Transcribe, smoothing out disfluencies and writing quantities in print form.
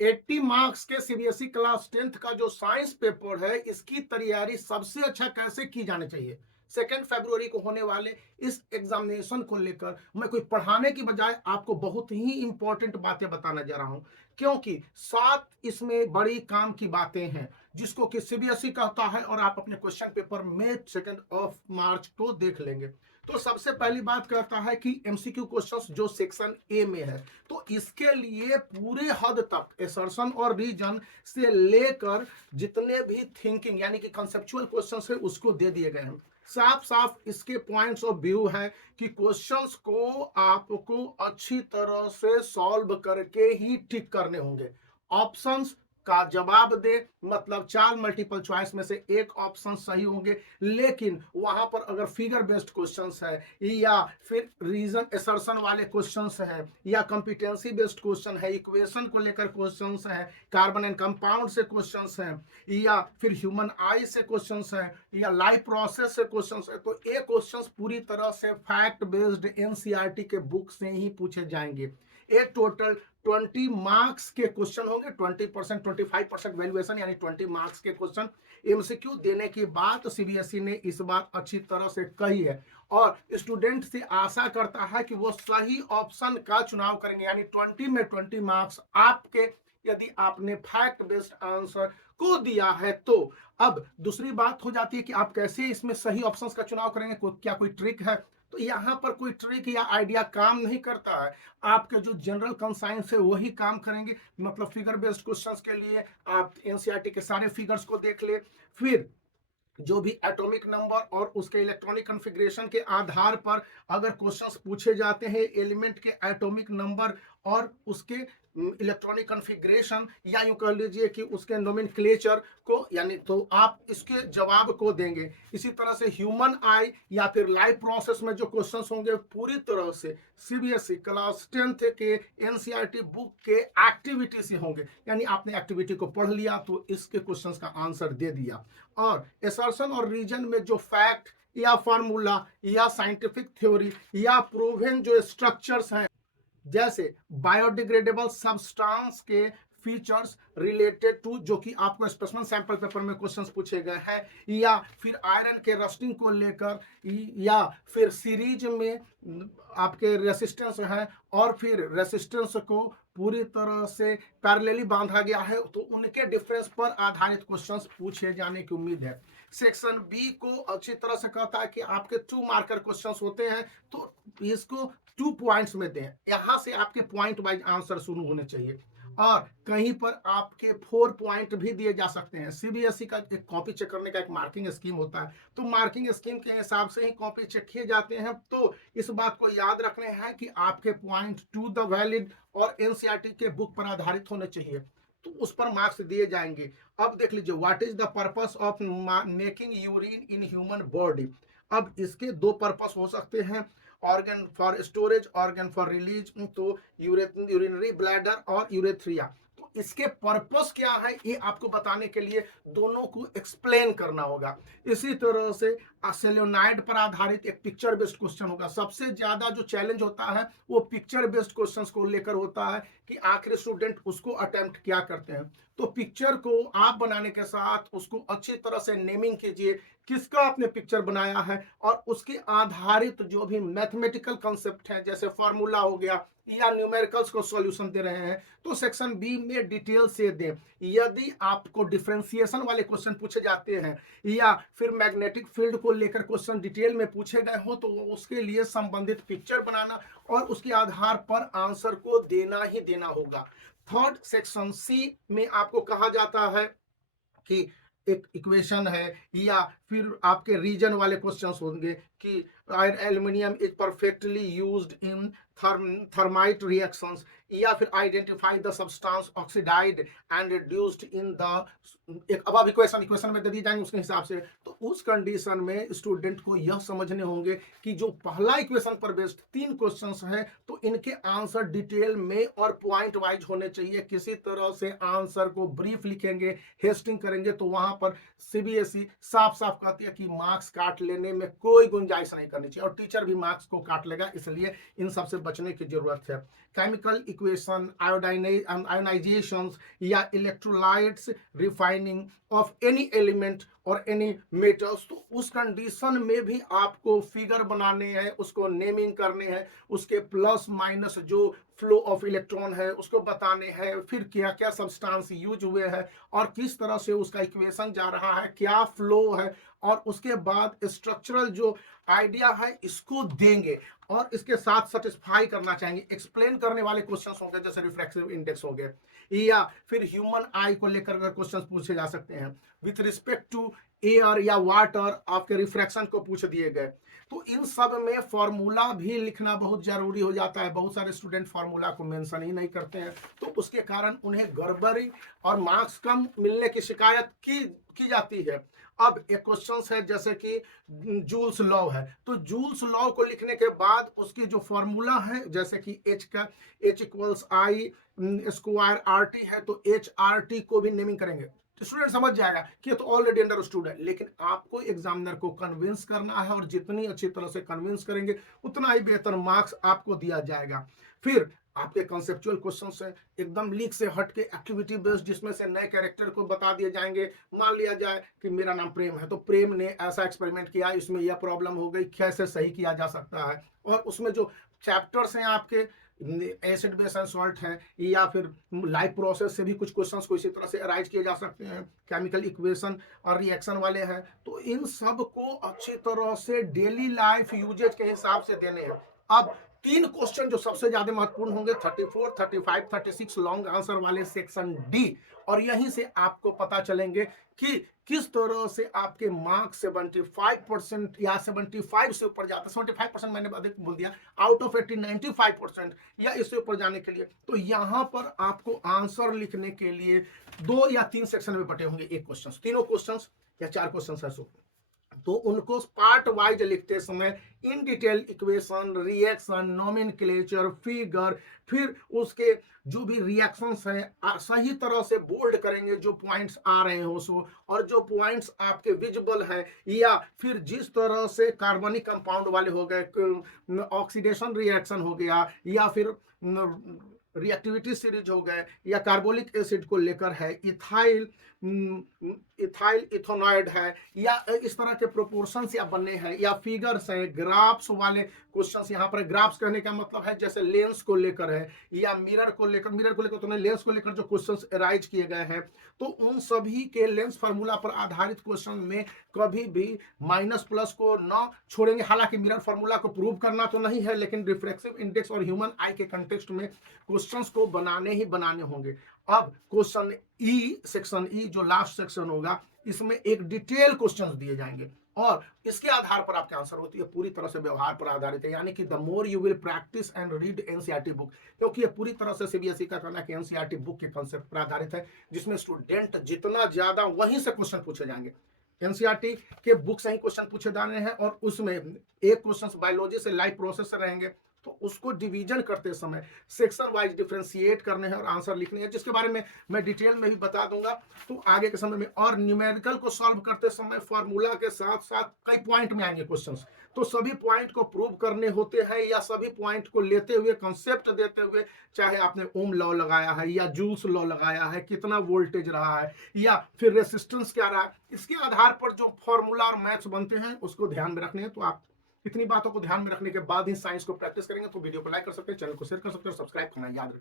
80 marks के CBSE class 10th का जो साइंस पेपर है, इसकी तैयारी सबसे अच्छा कैसे की जानी चाहिए? 2 फरवरी को होने वाले इस एग्जामिनेशन को लेकर मैं कोई पढ़ाने की बजाय आपको बहुत ही इंपॉर्टेंट बातें बताने जा रहा हूं, क्योंकि 7 इसमें बड़ी काम की बातें हैं जिसको कि सीबीएसई कहता है, और आप अपने क्वेश्चन पेपर में 2 मार्च को देख लेंगे। तो सबसे पहली बात कहता है कि एमसीक्यू क्वेश्चंस जो सेक्शन ए में है, तो इसके लिए पूरे हद तक एसर्शन और रीजन से लेकर जितने भी थिंकिंग यानी कि कंसेप्चुअल क्वेश्चंस है उसको दे दिए गए हैं। साफ साफ इसके पॉइंट्स ऑफ व्यू है कि क्वेश्चंस को आपको अच्छी तरह से सॉल्व करके ही टिक करने होंगे। ऑप्शंस का जवाब दे, मतलब 4 मल्टीपल चॉइस में से एक ऑप्शन सही होंगे, लेकिन वहां पर अगर फिगर बेस्ड क्वेश्चंस है या फिर रीजन एसर्शन वाले क्वेश्चंस है या कॉम्पिटेंसी बेस्ड क्वेश्चन है, इक्वेशन को लेकर क्वेश्चंस है, कार्बन एंड कंपाउंड से क्वेश्चंस है, या फिर ह्यूमन आई से क्वेश्चंस है, या लाइफ प्रोसेस से क्वेश्चंस है, तो ये क्वेश्चंस पूरी तरह से फैक्ट बेस्ड एनसीईआरटी के बुक से ही पूछे जाएंगे। ये टोटल 20 मार्क्स के क्वेश्चन होंगे। 20%, 25% वैल्यूएशन यानी 20 मार्क्स के क्वेश्चन एमसीक्यू देने की बात सीबीएसई ने इस बार अच्छी तरह से कही है, और स्टूडेंट से आशा करता है कि वो सही ऑप्शन का चुनाव करेंगे, यानी 20 में 20 मार्क्स आपके, यदि आपने फैक्ट बेस्ड आंसर को दिया है तो। अब दूसरी बात हो जाती है कि आप कैसे इसमें सही ऑप्शंस का चुनाव करेंगे, क्या कोई ट्रिक है? तो यहाँ पर कोई ट्रिक या आइडिया काम नहीं करता है। आपके जो जनरल कंसाइंस है वही काम करेंगे। मतलब फिगर बेस्ड क्वेश्चंस के लिए आप एनसीईआरटी के सारे फिगर्स को देख ले, फिर जो भी एटॉमिक नंबर और उसके इलेक्ट्रॉनिक कॉन्फ़िगरेशन के आधार पर अगर क्वेश्चंस पूछे जाते हैं एलिमेंट के एटॉमिक नंबर और उसके इलेक्ट्रॉनिक कॉन्फ़िगरेशन, या यूं कह लीजिए कि उसके नोमेनक्लेचर को, यानी तो आप इसके जवाब को देंगे। इसी तरह से ह्यूमन आई या फिर लाइफ प्रोसेस में जो क्वेश्चंस होंगे पूरी तरह से सीबीएसई क्लास 10th के एनसीईआरटी बुक के एक्टिविटी से होंगे, यानी आपने एक्टिविटी को पढ़ लिया तो इसके क्वेश्चंस का आंसर दे दिया। और एसर्शन और रीजन में जो फैक्ट या फार्मूला या साइंटिफिक थ्योरी या प्रूवन जो स्ट्रक्चर्स हैं, जैसे बायोडिग्रेडेबल सब्सटेंस के फीचर्स रिलेटेड टू, जो कि आपको स्पेसिमेन सैंपल पेपर में क्वेश्चंस पूछे गए हैं, या फिर आयरन के रस्टिंग को लेकर, या फिर सीरीज में आपके रेसिस्टेंस है और फिर रेसिस्टेंस को पूरी तरह से पैरेलली बांधा गया है, तो उनके डिफरेंस पर आधारित क्वेश्चंस पूछे जाने की उम्मीद है। सेक्शन बी को अच्छी तरह से कहता है कि आपके 2 मार्कर क्वेश्चंस होते हैं, तो इसको 2 पॉइंट्स में दें। यहां से आपके पॉइंट वाइज आंसर शुरू होने चाहिए, और कहीं पर आपके 4 पॉइंट भी दिए जा सकते हैं। सीबीएसई का एक कॉपी चेक करने का एक मार्किंग स्कीम होता है, तो मार्किंग स्कीम के हिसाब से ही कॉपी चेक किए जाते हैं। तो इस बात को याद रखने हैं कि आपके पॉइंट टू द वैलिड और एनसीईआरटी के बुक पर आधारित होने चाहिए, तो उस पर मार्क्स दिए जाएंगे। अब देख लीजिए, what is the purpose of making urine in human body. अब इसके 2 पर्पस हो सकते हैं, organ for storage, organ for release, तो यूरिनरी ब्लैडर और यूरेथ्रिया। तो इसके पर्पस क्या है ये आपको बताने के लिए दोनों को एक्सप्लेन करना होगा। इसी तरह से सेलेनाइड पर आधारित एक पिक्चर बेस्ड क्वेश्चन होगा। सबसे ज्यादा जो चैलेंज होता है वो पिक्चर बेस्ड क्वेश्चंस को लेकर होता है कि आखिर स्टूडेंट उसको अटेम्प्ट क्या करते हैं। तो पिक्चर को आप बनाने के साथ उसको अच्छी तरह से नेमिंग कीजिए, किसका आपने पिक्चर बनाया है, और उसके आधारित जो भी मैथमेटिकल कंसेप्ट है, जैसे फॉर्मूला हो गया या न्यूमेरिकल्स को सॉल्यूशन दे रहे हैं, तो सेक्शन बी में डिटेल से दें। यदि आपको डिफरेंशिएशन वाले क्वेश्चन पूछे जाते हैं या फिर मैग्नेटिक फील्ड को लेकर क्वेश्चन डिटेल में पूछे गए हो, तो उसके लिए संबंधित पिक्चर बनाना और उसके आधार पर आंसर को देना ही देना होगा। थर्ड सेक्शन सी में आपको कहा जाता है कि एक इक्वेशन है, या फिर आपके रीजन वाले क्वेश्चंस होंगे कि aluminium is perfectly used in thermite reactions, या फिर identify the substance oxidised and reduced in the, एक अब इक्वेशन में दे दी जाएंगे उसके हिसाब से। तो उस कंडीशन में स्टूडेंट को यह समझने होंगे कि जो पहला इक्वेशन पर बेस्ड 3 क्वेश्चंस हैं, तो इनके आंसर डिटेल में और पॉइंट वाइज होने चाहिए। किसी तरह से आंसर को ब्रीफ लिखेंगे, हेस्टिंग करेंगे, तो वहां पर सीबीएसई साफ साफ कहती है कि मार्क्स काट लेने में कोई गुंजाइश नहीं करनी चाहिए, और टीचर भी मार्क्स को काट लेगा, इसलिए इन सबसे बचने की जरूरत है। केमिकल इक्वेशन, आयोनाइजेशंस या electrolytes, refining of any element और एनी मेटल्स, तो उस कंडीशन में भी आपको फिगर बनाने हैं, उसको नेमिंग करने हैं, उसके प्लस माइनस जो फ्लो ऑफ इलेक्ट्रॉन है उसको बताने हैं, फिर क्या क्या सब्सटेंस यूज हुए हैं और किस तरह से उसका इक्वेशन जा रहा है, क्या फ्लो है, और उसके बाद स्ट्रक्चरल जो आइडिया है इसको देंगे और इसके साथ सेटिस्फाई करना चाहेंगे। एक्सप्लेन करने वाले क्वेश्चंस होंगे जैसे रिफ्रैक्टिव इंडेक्स हो गए, या फिर ह्यूमन आई को लेकर क्वेश्चंस पूछे जा सकते हैं विथ रिस्पेक्ट टू एयर या वाटर, आपके रिफ्रैक्शन को पूछ दिए गए। तो इन सब में फॉर्मूला भी लिखना बहुत जरूरी हो जाता है। बहुत सारे स्टूडेंट फॉर्मूला को मेंशन ही नहीं करते हैं, तो उसके कारण उन्हें गड़बड़ी और मार्क्स कम मिलने की शिकायत की जाती है। अब एक क्वेश्चन है जैसे कि जूल्स लॉ है, तो जूल्स लॉ को लिखने के बाद उसकी जो फॉर्मूला है जैसे कि एच का H equals I square R T है, तो एच आर टी को भी नेमिंग करेंगे तो स्टूडेंट समझ जाएगा कि ये तो ऑलरेडी अंडरस्टूड है। लेकिन आपको एग्जामिनर को कन्विंस करना है और जितनी अच्छी तरह से कन्विंस करेंगे उतना ही बेहतर मार्क्स आपको दिया जाएगा। फिर आपके कॉन्सेप्चुअल क्वेश्चंस है एकदम लीक से हट के एक्टिविटी बेस्ड, जिसमें से नए कैरेक्टर को बता दिए जाएंगे। मान लिया जाए कि मेरा नाम प्रेम है, तो प्रेम ने ऐसा एक्सपेरिमेंट किया, इसमें यह प्रॉब्लम हो गई, कैसे सही किया जा सकता है। और उसमें जो चैप्टर्स हैं आपके एसिड बेस एंड सॉल्ट है, या फिर लाइफ प्रोसेस से भी कुछ क्वेश्चंस को इसी तरह से अराइज किए जा सकते हैं, केमिकल इक्वेशन और रिएक्शन वाले हैं। तो इन सब को अच्छी तरह से डेली लाइफ यूजेज के हिसाब से देने हैं। अब तीन क्वेश्चन जो सबसे ज्यादा महत्वपूर्ण होंगे 34, 35, 36 लॉन्ग आंसर वाले सेक्शन डी, और यहीं से आपको पता चलेंगे कि किस तरह से आपके मार्क्स 75% या 75 से ऊपर जाता है। 75% मैंने अधिक बोल दिया, आउट ऑफ 80 95% या इससे ऊपर जाने के लिए। तो यहां पर आपको आंसर लिखने के लिए 2 या 3 सेक्शन में बटे होंगे एक क्वेश्चन, तीनों क्वेश्चन या 4 क्वेश्चन है सो, तो उनको पार्ट वाइज लिखते समय in detail equation, reaction, nomenclature, figure, फिर उसके जो भी रिएक्शंस हैं सही तरह से बोल्ड करेंगे जो पॉइंट्स आ रहे हो सो, और जो पॉइंट्स आपके विजिबल हैं, या फिर जिस तरह से कार्बनिक कंपाउंड वाले हो गए, ऑक्सीडेशन रिएक्शन हो गया, या फिर रिएक्टिविटी सीरीज हो गए, या कार्बोलिक एसिड को लेकर है, इथाइल इथाइल इथोनॉइड है, या इस तरह के प्रोपोर्शंस या बने हैं, या फिगर्स है, ग्राफ्स वाले क्वेश्चंस। यहाँ पर ग्राफ्स कहने का मतलब है जैसे लेंस को लेकर है, या मिरर को लेकर तो नहीं, लेंस को लेकर जो क्वेश्चंस अराइज किए गए हैं, तो उन सभी के लेंस फार्मूला पर आधारित क्वेश्चन में कभी भी माइनस प्लस को न छोड़ेंगे। हालांकि मिरर फार्मूला को प्रूव करना तो नहीं है, लेकिन रिफ्लेक्सिव इंडेक्स और ह्यूमन आई के कंटेक्स्ट में क्वेश्चंस को बनाने ही बनाने होंगे। अब क्वेश्चन ई, सेक्शन ई जो लास्ट सेक्शन होगा, इसमें एक डिटेल क्वेश्चंस दिए जाएंगे और इसके आधार पर आपके आंसर होती है, पूरी तरह से व्यवहार पर आधारित है। यानी कि the more you will practice and read NCERT book, क्योंकि ये पूरी तरह से सीबीएसई का कहना है कि एनसीईआरटी बुक के कंसेप्ट पर आधारित है, जिसमें स्टूडेंट जितना ज्यादा वहीं से क्वेश्चन पूछे जाएंगे। एनसीईआरटी के बुक से ही क्वेश्चन पूछे जाने हैं, और उसमें एक क्वेश्चन बायोलॉजी से, लाइफ प्रोसेस से रहेंगे, तो उसको डिवीजन करते समय सेक्शन वाइज डिफरेंशिएट करने हैं और आंसर लिखने हैं, जिसके बारे में मैं डिटेल में भी बता दूंगा तो आगे के समय में। और न्यूमेरिकल को सॉल्व करते समय फॉर्मूला के साथ साथ कई पॉइंट में आएंगे क्वेश्चंस, तो सभी पॉइंट को प्रूव करने होते हैं, या सभी पॉइंट को लेते हुए, कंसेप्ट देते हुए, चाहे आपने ओम लॉ लगाया है या जूल्स लॉ लगाया है, कितना वोल्टेज रहा है, या फिर रेसिस्टेंस क्या रहा है, इसके आधार पर जो फॉर्मूला और मैथ्स बनते हैं उसको ध्यान में रखने हैं। तो आप इतनी बातों को ध्यान में रखने के बाद ही साइंस को प्रैक्टिस करेंगे। तो वीडियो को लाइक कर सकते हैं, चैनल को शेयर कर सकते हैं और सब्सक्राइब करना याद रखिए।